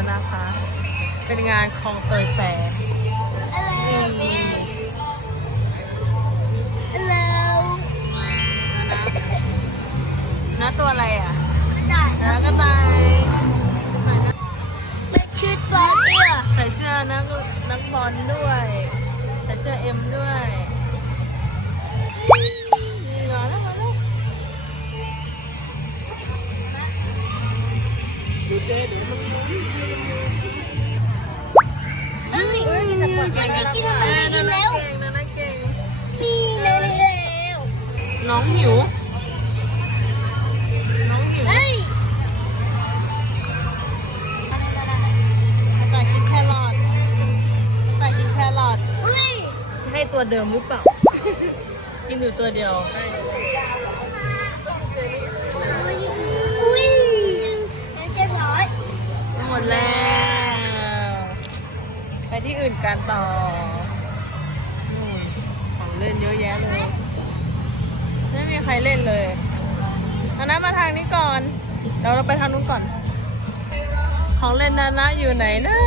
แล้วนะคะ เป็นงานคลองเตยแฟร์ Hello, man. Hello. นะตัวอะไรอะได้นะกระต่ายใส่ไม่ชื่อตัวเตี้ยใส่เสื้อนักนักบอลด้วยใส่เสื้อเอ็มด้วยนี่มาแมันได้กินมันกินแล้วเก่งนะนะเก่งนี่เลยแล้วน้องหิว น้องหิวเฮ้ยกระต่กินแครอทกระต่กินแครอทเฮ้ยให้ตัวเดิมหรือเปล่า กินอยู่ตัวเดียว อุ้ยเรียบร้อยหมดแล้ว ไปที่อื่นกันต่อของเล่นเยอะแยะเลย ไม่มีใครเล่นเลยอันนั้นมาทางนี้ก่อน เดี๋ยวเราไปทางนู้นก่อน ของเล่นนานะอยู่ไหนนะ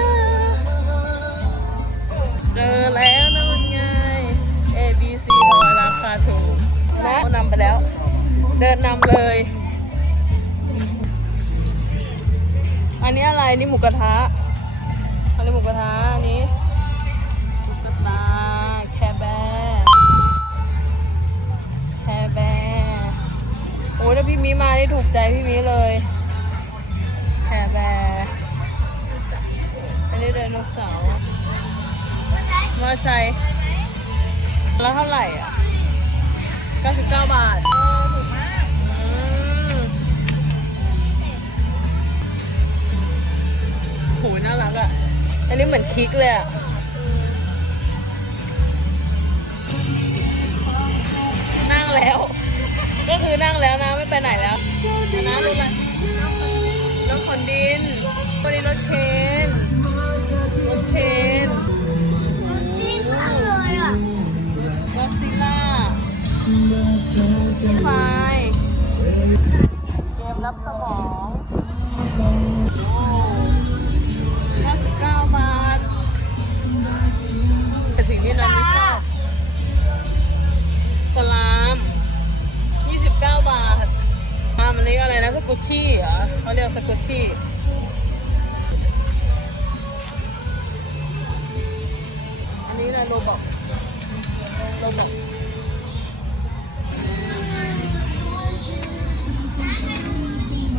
เจอแล้วนะมันไง A B C ทอยราคาถูกนะนำไปแล้ว เดินนำเลย อันนี้อะไรนี่หมูกระทะ นนี้หมูกระทะอันนี้หมูกระทะแคร์แบร์แคร์แบร์โอ้ยถ้าพี่มีมานี่ถูกใจพี่มีเลยแคร์แบร์อันนี้ไดโนเสาร์มาใช้แล้วเท่าไหร่อะ 99 บาทอืมหูน่ารักอะ อันนี้เหมือนคิกเลยอะนั่งแล้ว ก็คือนั่งแล้วนะไม่ไปไหนแล้วนะนะรู้ไหมรถขนดินวันนี้รถเคนรถเคนชิ้นเลยอะรถซิล่าไฟเกมรับสมอง กุชี่เหรอเขาเรียกสกุชชี่อันนี้อะรโรบอกโรบอก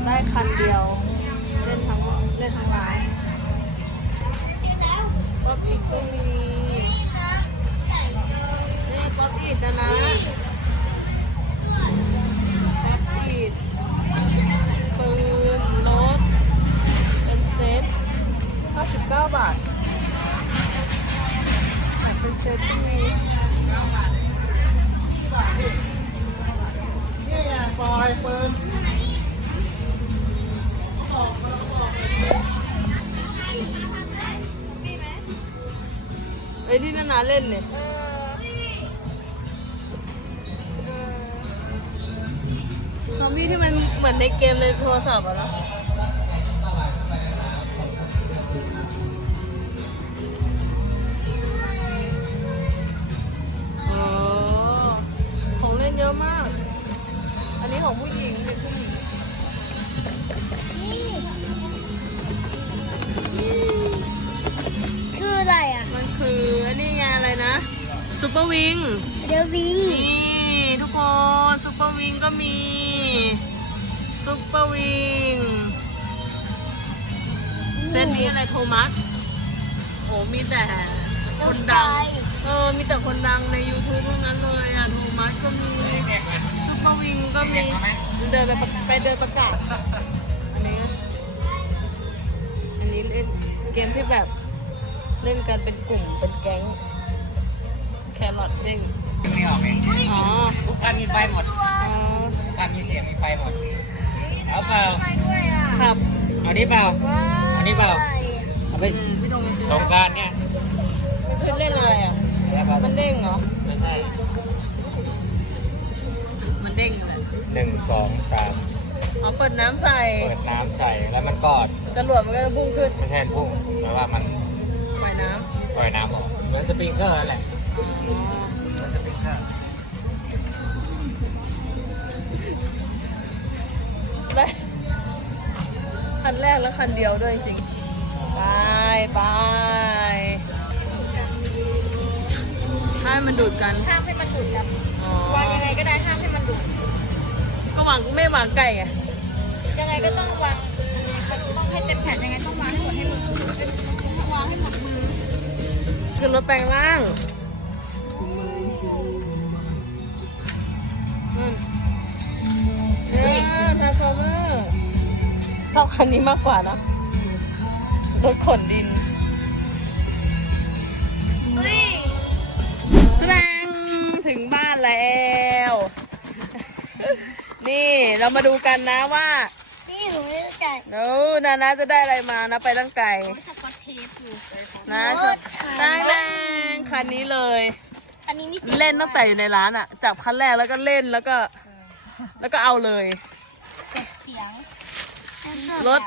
ได้คันเดียว เล่นทั้งเล่นทั้งร้านป๊อปอีกก็มีนี่ป๊อปอีดนะนะานาเล่นเนี่ยซอมบี้ที่มันเหมือนในเกมเลยโทรศัพท์อะนะของเล่นเยอะมาก อันนี้ของผู้หญิงเด็กผู้หญิง ซูเปอร์วิง เดวิง นี่ทุกคนซุปเปอร์วิงก็มีซุปเปอร์วิงเส้นนี้อะไรโทมัสโอ้มีแต่คนดังเออ มีแต่คนดังใน YouTube ทั้งนั้นเลยอะโทมัสก็มีซุปเปอร์วิงก็มีเดินไปประไปเดินประกาศ อันนี้ อันนี้เล่นเกมที่แบบ เล่นกันเป็นกลุ่มเป็นแก๊งแค รอทเด้งไม่ออกเองอ๋อทุกคันมีไฟหมดอ๋อทุกคันมีเสียงมีไฟหมดเอาเปล่าไปด้วยอะครับเอานี้เปล่าว้าวอันนี้เปล่าเอาไปอืมพี่ตรงนี้สงกรารเนี่ยมันคือเล่นอะไรอะแล้วก็มันเด้งเหรอไม่ใช่มันเด้งอะไรหนึ่งสองสามอ๋อเปิดปิดน้ำใส่เปิดน้ำใส่แล้วมันก็จรวดมันก็จะพุ่งขึ้นไม่ใช่พุ่งแต่ว่ามันปล่อยน้ปล่อยน้ำออกเหมือนสปริงเกอร์นั่นแหละ เหมือนสปริงเกอร์ำได้คันแรกแล้วคันเดียวด้วยจริง ไปไปให้มันดูดกัน ห้ามให้มันดูดกันอ๋อ วางยังไงก็ได้ห้ามให้มันดูดก็วางไม่วางไก่ไง ยังไงก็ต้องวางยังไงก็ต้องให้เต็มแผ่นยังไงต้องวางให้หมดให้มือวางให้หมดมือ คือรถแปลงร่าง ฟอร์เมอร์ชอบคันนี้มากกว่านะรถขนดินเฮ้ยแสดงถึงบ้านแล้ว นี่เรามาดูกันนะว่านี่หนูไม่รู้จักโน้นานาจะได้อะไรมานะไปตั้งไกลโอ้ยสกอตเทปอยู่นะรถได้แรงคันนี้เลย อันนี้มีสียงเล่นตั้งแต่อยู่ในร้านอะ จับคันแรกแล้วก็เล่นแล้วก็ แล้วก็เอาเลย เก็บเสียงรถ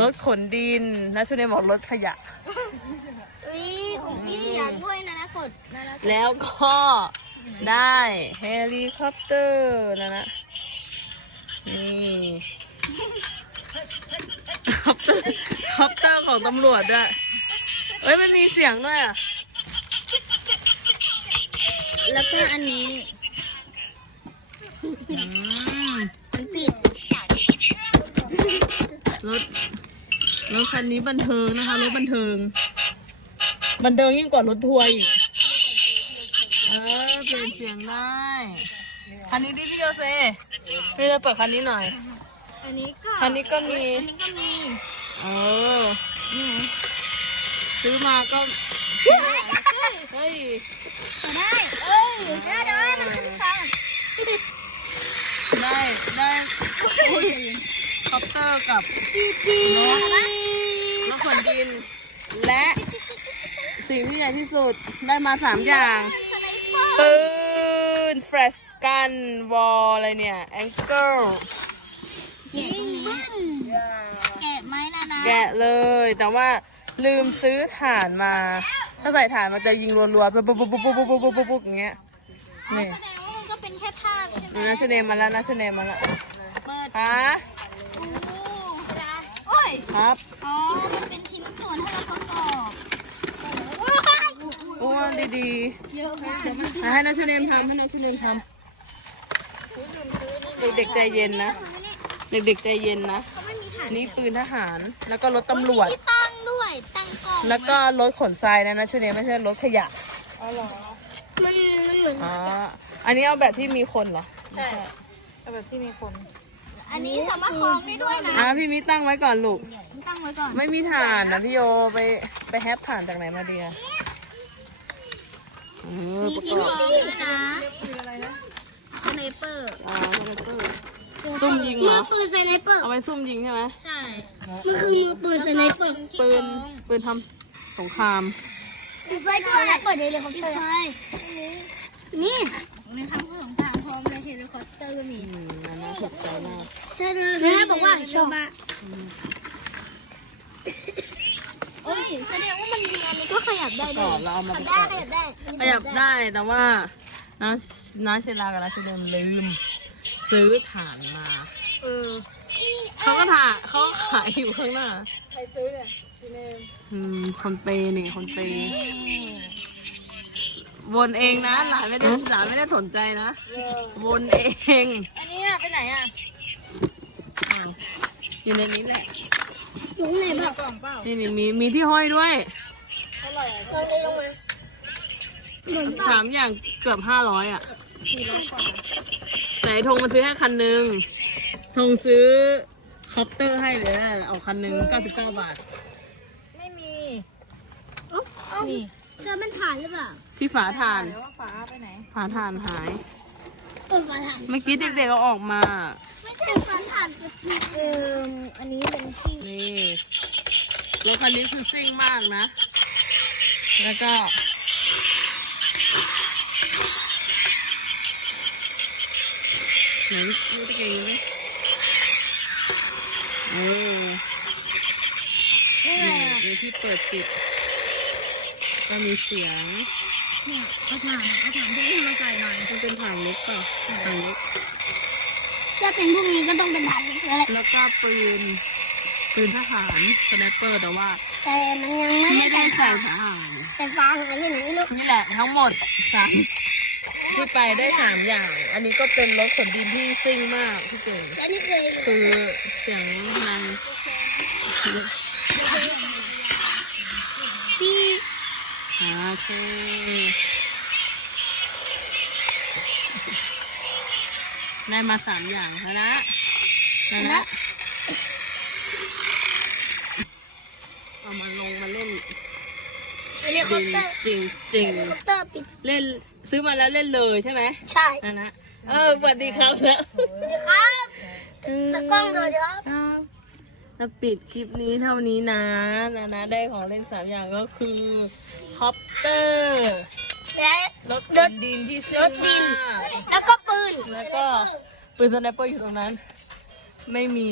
รถขนดินนะชุดนี้บอกรถขยะ อุ้ยของพี่อยากด้วยนะนะกดนะนะแล้วก็ได้เฮลิคอปเตอร์นะนะ นี่คอปเตอร์คอปเตอร์ของตำรวจด้วย เอ้ยมันมีเสียงด้วยอะ แล้วก็อันนี้ อืม รถคันนี้บันเทิงนะคะรถบันเทิง บันเทิงยิ่งกว่ารถทัวร์อีกเออเปลี่ยนเสียงได้คันนี้ดิพี่โยเซพี่จะเปิดคันนี้หน่อย อันนี้ก็ อันนี้ก็มี อันนี้ก็มี เออนี่ไงซื้อมาก็เฮ้ยเฮ้ยได้ เอ้ยได้ได้มันขึ้น อร์กับน้องขนดิน และสิ่งที่ใหญ่ที่สุดได้มาสามอย่างปืนแฟลชกันวอลอะไรเนี่ยแองเกิลแกะไหมนะนะแกะเลยแต่ว่าลืมซื้อฐานมา ถ้าใส่ฐานมันจะยิงรัวๆปุ๊บปปุ๊บปุ๊บปุ๊บๆอย่างเงี้ยนี่ก็เป็นแค่ภาพใช่ไหมนะชเนมมาแล้วนะชเนมมาแล้วเปิดฮะ ครับ อ๋อ มันเป็นชิ้นส่วนให้เราประกอบอ้วนดีเยอะมากเดี๋ยวมันๆอะให้นาชเนมทำให้นาชเนมทำเด็กๆใจเย็นนะ เด็กๆใจเย็นนะ เขาไม่มีฐานนี่ปืนทหาร แล้วก็รถตำรวจ ที่ตั้งด้วย ตั้งกล่องแล้วก็รถขนทรายนะนาชเนมไม่ใช่รถขยะ มันมันเหมือน อ๋อ อันนี้เอาแบบที่มีคนเหรอ ใช่แบบที่มีคน อันนี้สามารถคล้องได้ด้วยนะ อะพี่มิตั้งไว้ก่อนลูก ตั้งไว้ก่อน ไม่มีถ่านนะพี่โยไปไปแฮปถ่านจากไหนมาดีอะเออมีประที่กคอบล้องด้วยนะสไนเปอร์ อ่าสไนเปอร์ซุ่มยิงเหรอมือปืนสไนเปอร์ เอาไว้ซุ่มยิงใช่ไหมใช่มันคือมือปืนสไนเปอร์ปืนปืนทำสงคราม ปิดไฟด้วยเปิดเฮลิคอปเตอร์นี่ในทางสงครามพร้อมในเฮลิคอปเตอร์ก็มี อืม อันน่าถูกใจมากใช่เลยแม่บอกว่าชอบมาโอ้ยแสดงว่ามันยิงอันนี้ก็ขยับได้ด้วอยบเราเอามาขประยับกได้อบขยับได้ขยับได้แต่ว่าน้าน้าเชลากับน้าเชเลมลืม ซื้อถ่านมาเออเขาก็ถ่าเขาก็ขายอยู่ข้างหน้าใครซื้อเนี่ยพี่เนมอืมคนเปย์นี่คนเปย์ วนเองนะ หลานไม่ได้หลานไม่ได้สนใจนะ วนเอง อันนี้อะไปไหนอะอ้าวอยู่ในนี้แหละอยู่ไหนบ้างกล่องเปล่านี่นี่มีมีที่ห้อยด้วยตอนนี้ลงมาเหมือนสามอย่างเกือบห้าร้อยอะแต่ไอ้ธงมันซื้อให้คันหนึ่งธงซื้อคอปเตอร์ให้เลยนะเอาคันหนึ่งเก้าสิบเก้าบาท ไม่มีเอ้าเจอมันฐานหรือเปล่า ที่ฝาถ่าน แล้วว่าฟ้าไปไหน ฝาถ่านหายเปิดฟ้าฐานเมื่อกี้เด็กๆเอาออกมา ไม่ใช่ฟ้าฐานเอออันนี้เป็นที่นี่รถคันนี้คือซิ่งมากนะ แล้วก็ ไหนนี่ตะเกียงอยู่ไหมเออนี่ไงนี่อะมีที่เปิดปิด ก็มีเสียง เนี่ยเอาถ่านเอาถ่านพวกนี้มาใส่หน่อยมันเป็นถังเล็กเปล่ะถังเล็กถ้าเป็นพวกนี้ก็ต้องเป็นถ่านเล็กแล้วแหละแล้วก็ปืน ปืนทหารสไนเปอร์แต่ว่าแต่มันยังไม่ได้ใส่ใส่ถ่านทหารแต่ฟางอันนี้หนูไม่รู้นี่แหละทั้งหมดสามที่ไปได้สามอย่าง อันนี้ก็เป็นรถขนดินที่ซิ่งมากพี่เก่งแล้วนี่เคยคือเสียงนัง พี่ อ่าโอเคได้มาสามอย่างแล้วนะแล้วนะเอามาลงมาเล่นเฮลิคอปเตอร์จริงจริงเฮลิคอปเตอร์ปิดเล่นซื้อมาแล้วเล่นเลยใช่ไหมใช่นั่นนะเออสวัสดีครับแล้วสวัสดีครับตากล้องตัวเดียวครับครับแล้วปิดคลิปนี้เท่านี้นะนะนะได้ของเล่นสามอย่างก็คือ คอปเตอร์และรถขนดินที่รซิ่งถดิน มากแล้วก็ปืนแล้วก็ปืนสไนเปอร์อยู่ตรงนั้น ไม่มี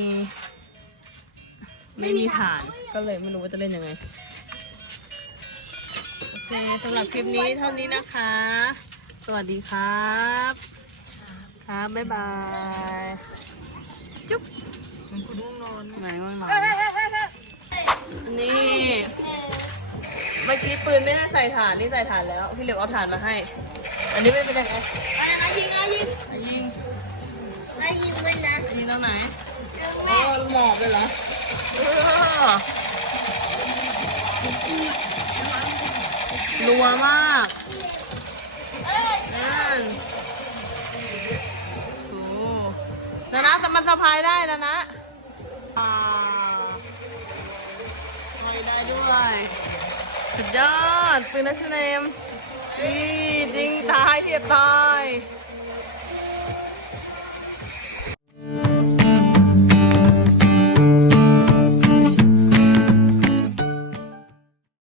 ไม่มีฐานก็เลยไม่รู้ว่าจะเล่นยังไงโอเคสำหรับคลิปนี้เท่านี้นะคะ สวัสดีครับ ครับบ๊ายบายจุ๊บมันคุณง่วงนอนไหนง่วงนอนนี่ เมื่อกี้ปืนไม่ได้ใส่ฐานนี่ใส่ฐานแล้วพี่เหลือเอาฐานมาให้ อันนี้ไม่เป็นยังไงอะไรยิงอะไรยิงอะยิงอะไรยิงมันนะยิงตรงไหนแม่โอ้หมอบเลยเหรอเออรัวมากเอ้ยนั่นโอ้นะนะแต่มันสะพายได้นะนะ ยอดปืนนัชเนมดีจริงตายเทียบตาย